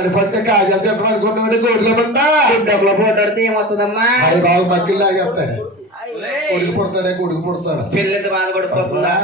పడిపోతే కాజాలు చెప్పనుకున్నాడు గోడ్లమంటా డబ్బులు పోటాడితే ఏమవుతుందమ్మా? అది బాబు మగ్గిలు లాగేస్తాయి. కొడుకు పుడతాడే కొడుకు పుడతాడు. పిల్లలు బాధపడిపోతుందా?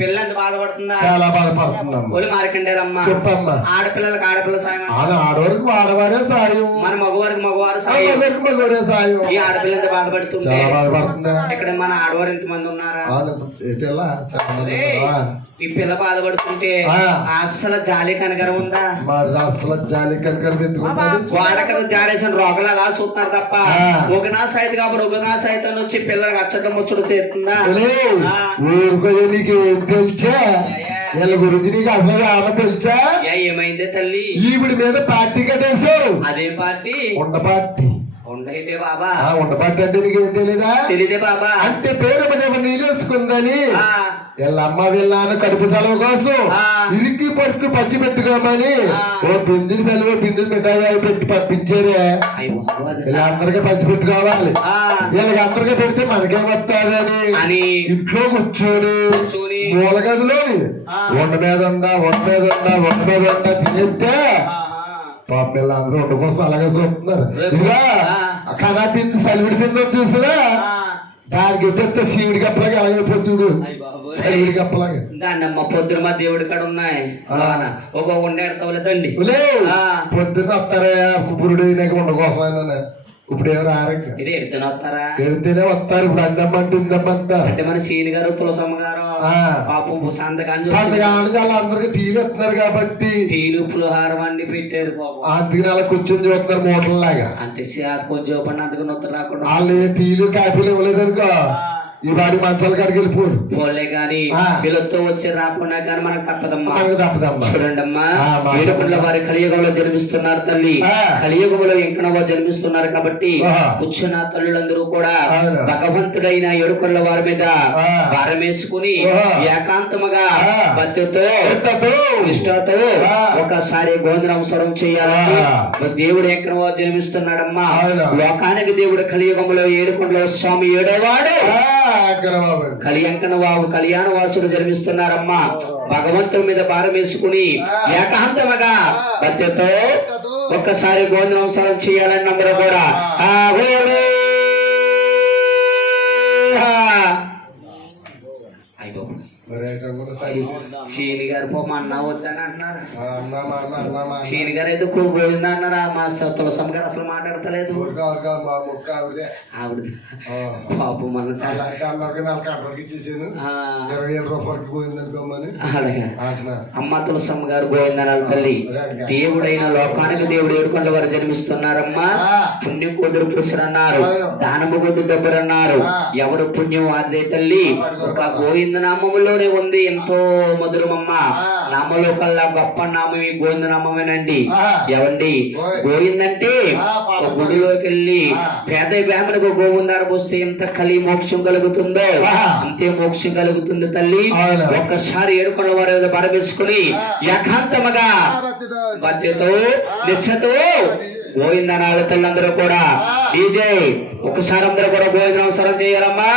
పిల్లంత బాధపడుతుందా? చాలా బాధపడుతుందమ్మా. మారికండేరమ్మా. చెప్పమ్మా. ఆడపిల్లలకు ఆడపిల్ల సాయం, ఆడవారికి ఆడవారే సాయం, మన మగవారికి మగవారు సాయం, మగవారే సాయం. ఈ ఆడపిల్ల ఎంత బాధపడుతుంది? చాలా బాధపడుతుందా? ఇక్కడ మన ఆడవారు ఎంతమంది ఉన్నారా? ఈ పిల్ల బాధపడుతుంటే అసలు జాలి కనగరం ఉందా? అసలు జాలి కనగరం ఎందుకుంటుంది? వాళ్ళక్కడ జాలేసిన రోగలు అలా చూస్తున్నారు తప్ప ఒకనా సైతం కాబట్టి ఒకనా సైతం వచ్చి పిల్లలకు అచ్చటం ముచ్చడు తీరుతుందా? తెలుసా వీళ్ళ గురించి నీకు అసలు ఏమో తెలుసా? ఏమైందే తల్లి? ఈవిడి మీద పార్టీ కట్టేశావు. అదే పార్టీ? ఉండ పార్టీ. ఉండైతే బాబా. ఉండ పార్టీ అంటే నీకేం తెలీదా? తెలీదే బాబా. అంటే పేరు నీళ్ళేసుకుందని వీళ్ళ అమ్మ వీళ్ళ కడుపు సెలవు కోసం ఇరికి పడుకు పచ్చి పెట్టుకోమని ఓ బిందులు సెలవు బిందులు మిఠాయి పెట్టి పంపించారే. ఇలా అందరికీ పంచి పెట్టుకోవాలి. వీళ్ళకి అందరికీ పెడితే మనకేమొస్తాదని ఇంట్లో కూర్చొని మూల గదిలోని వంట మీద తినేస్తే పాప పిల్లలందరూ వంట కోసం అలాగే చూస్తున్నారు. ఇదిగా కనా పిండి సలివిడి పిండి వచ్చేసినా దానికి ఎత్తే శివుడి కప్పలాగా అలాగే పొద్దుడు శివుడి కప్పలాగా దాన్నమ్మ పొద్దున మా దేవుడి కాడ ఉన్నాయి. ఒక ఉండేడతావులేదండి పొద్దున్న వస్తారా పురుడు వంట కోసం. ఇప్పుడు ఎవరు ఆరోగ్యం ఎడితేనే వస్తారు. ఇప్పుడు అందమ్మంటే ఇందమ్మంటారు. అంటే మన సీని గారు తులసమ్మ గారు పాపం సంతకాన్ని అందరికి టీలు ఇస్తున్నారు కాబట్టి టీలు పులిహారం అన్ని పెట్టారు. అందుకని అలా కూర్చొని చూస్తున్నారు మూటల్లాగా. అంటే కొంచెం పని అందుకని వస్తారు రాకుండా వాళ్ళు టీలు కాఫీలు ఇవ్వలేదు అనుకో ఈ వాడి మంచాల కాడికి వెళ్ళిపోరు. పోలే గాని పిల్లలతో వచ్చి రాకుండా కానీ మనకు తప్పదమ్మా. చూడండి అమ్మా, ఏడుకొండల వారి కలియుగంలో జన్మిస్తున్నారు తల్లి. కలియుగంలో ఎంకనవో జన్మిస్తున్నారు కాబట్టి కూర్చున్న తల్లులందరూ కూడా భగవంతుడైన ఏడుకొండల వారి మీద భారం వేసుకుని ఏకాంతముగా భక్తితో నిష్ఠతో ఒకసారి గోందనవసరం చేయాలని దేవుడు ఎంకనవో జన్మిస్తున్నాడమ్మా. లోకానికి దేవుడు కలియుగంలో ఏడుకొండల స్వామి ఏడవాడు కలియంకనవావు కళ్యాణ వాసుడు జన్మిస్తున్నారమ్మా. భగవంతుడి మీద భారం వేసుకుని ఏకాంతముగా భక్తితో ఒక్కసారి గోందనవసరం చేయాలని అందరూ కూడా చీని గారు పోమన్నా వద్దని అంటున్నారు. చీని గారు అయితే పోయిందా అన్నారా? మా తులసమ్మ గారు అసలు మాట్లాడతలేదు. ఆవిడ పాపు మన అమ్మ తులసమ్మ గారు పోయిందని తల్లి. దేవుడైన లోకానికి దేవుడు ఏడుకొండల వారు జన్మిస్తున్నారమ్మా. పుణ్యం కొద్దురు పురుషుడు అన్నారు, దానము కొద్దు డబ్బులు అన్నారు. ఎవరు పుణ్యం అదే తల్లి. ఒక గోవింద నామములోనే ఉంది ఎంతో మధురమమ్మ. నామలో కల్లా గొప్ప నామం ఈ గోవింద నామమేనండి. ఎవండి గోవిందంటే గుడిలోకి వెళ్ళి పేద బ్రాహ్మణకు గోవిందారు వస్తే ఎంత కలి మోక్షం కలుగుతుందో అంతే మోక్షం కలుగుతుంది తల్లి. ఒక్కసారి ఏడుకొండల వారి బరవేసుకుని ఏకాంతముగా భక్తితో నిష్ఠతో గోవిందనాలు తల్లందరూ కూడా డీజే ఒకసారి అందరూ కూడా గోవింద నమస్కారం చేయాలమ్మా.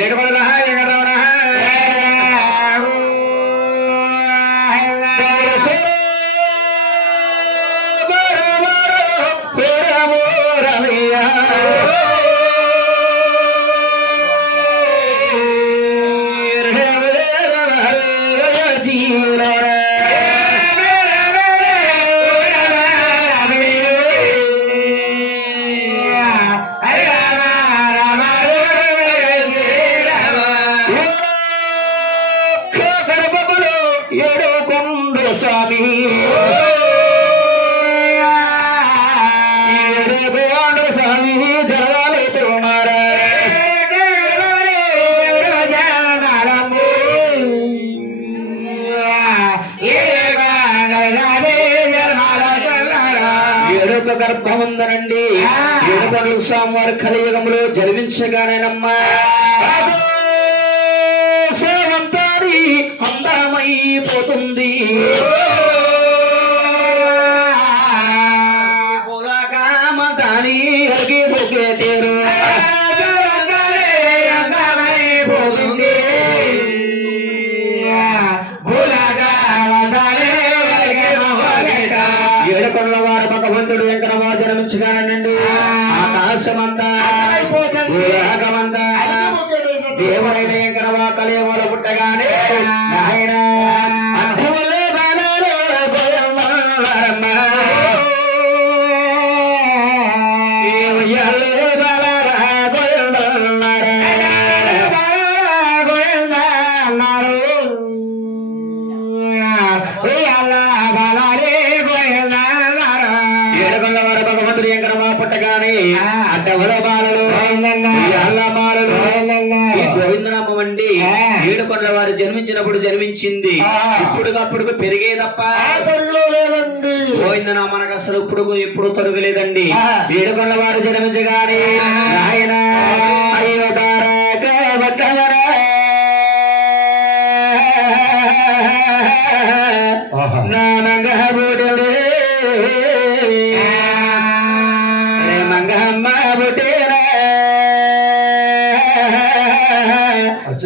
ఏడుకొండల గర్భం ఉందనండి. ఏడుకొండల స్వామి వారి కలియుగంలో జన్మించగానేనమ్మా సేవంతారి అందమైపోతుంది. దాని అరిగి పోకే తీరు అందమైపోతుంది. భూలగా పట్టగానే అడ్డవల బాలలు అల్ల బాలలు ఈ గోవిందనామండి ఏడుకొండల వారు జన్మించినప్పుడు జన్మించింది ఇప్పుడుకప్పుడు పెరిగే తప్ప గోవిందనామానికి అసలు ఇప్పుడు తొలగలేదండి ఏడుకొండల వారు జన్మించగానే ఆయన అయ్యో నానంగబుడే మంగమ్మ బుటేరా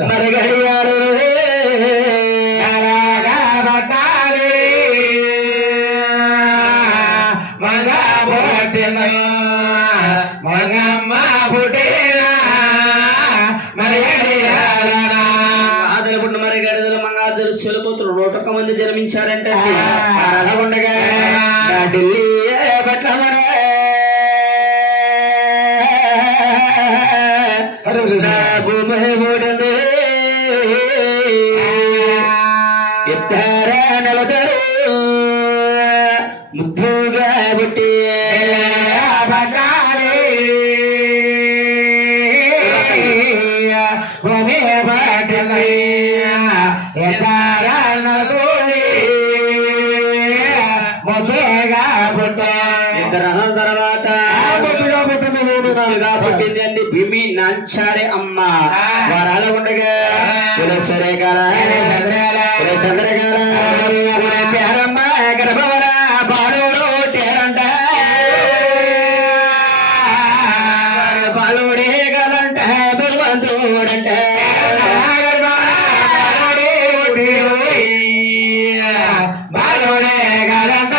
మరగడియారు మంగమ్మ బుటేరా చెలుకూతురు 101 మంది జన్మించారంటే ఉండగా ఢిల్లీ బట్ల భూమి ఎత్తారా నిలదరు ముద్దుగా బుట్టి తర్వాత పుట్టిందండి భీమి నాంచారే అమ్మ వారాల ఉండగా కులసరే గాల చంద్రగాల పేరమ్మ గర్భవర బాలుడు తేరంట బాలుడే గలంట భగవంతుడంట బాలుడే గలంట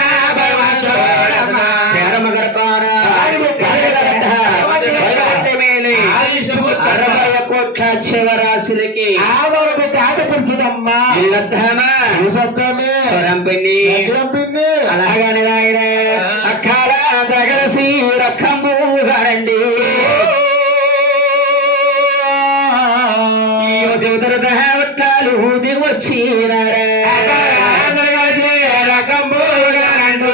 శివరాశులకి అలాగని ఆయన అక్కడ తగలసి రకంబు గారండి దేవతల దేవట్లాలు దిగొచ్చినారా రకంబు గారండి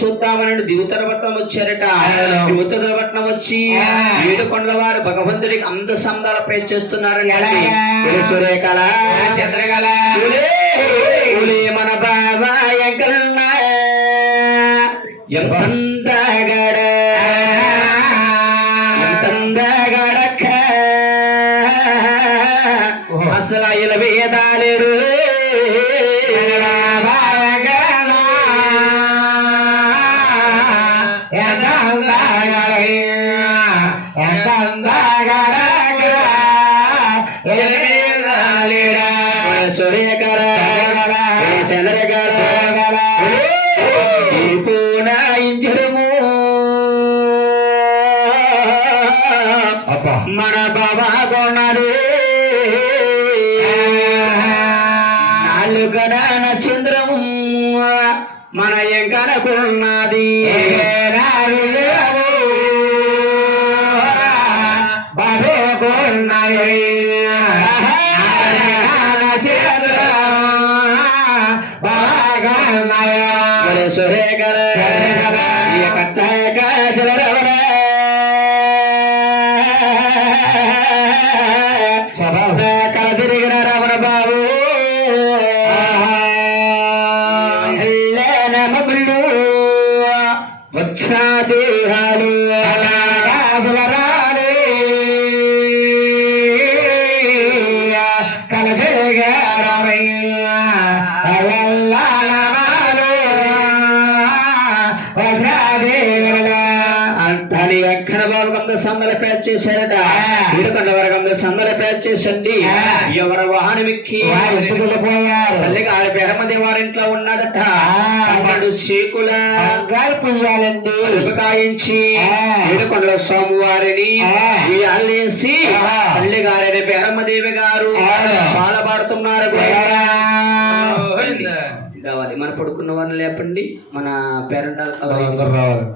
చూద్దామని దివుతర పట్నం వచ్చారట దివుతర పట్నం వచ్చి ఏడుకొండల వారు భగవంతుడికి అంద సందాల పే చేస్తున్నారండి సూర్యకళ చంద్రకళ మన బాబా ఎంతగడ ఎంతగడక్క అసలు ఇలా వేదాలేరు సూర్యకర చంద్రకర పూనాయించడము మన బాబా కొన్నాడు నాలుగన చంద్రము మన ఎంకనకున్నది బాబే కొన్నాయి సురేకర కల తిరిగిన రమణ బాబు నమబులు వచ్చా దేహాలు కల అంటాని ఎక్కడ బాబు గంద సందల ప్యాచ్ చేశారట ఏడుకొండ వారు గంద సందల ప్యాచ్ చేసండి ఎవరి వాహనం ఎక్కి పోయారు తల్లిగా ఆడ పేరమ్మది వారింట్లో ఉన్నదట వాడు శేకుల పుయ్యాలండి కాయించి ఏడుకొండల స్వామివారిని వేసి తల్లి గారైన పేరమ్మదేవి గారు చాలా పాడుతున్నారు కావాలి మన పడుకున్న వారిని లేపండి మన పేరెంట్ రావాలి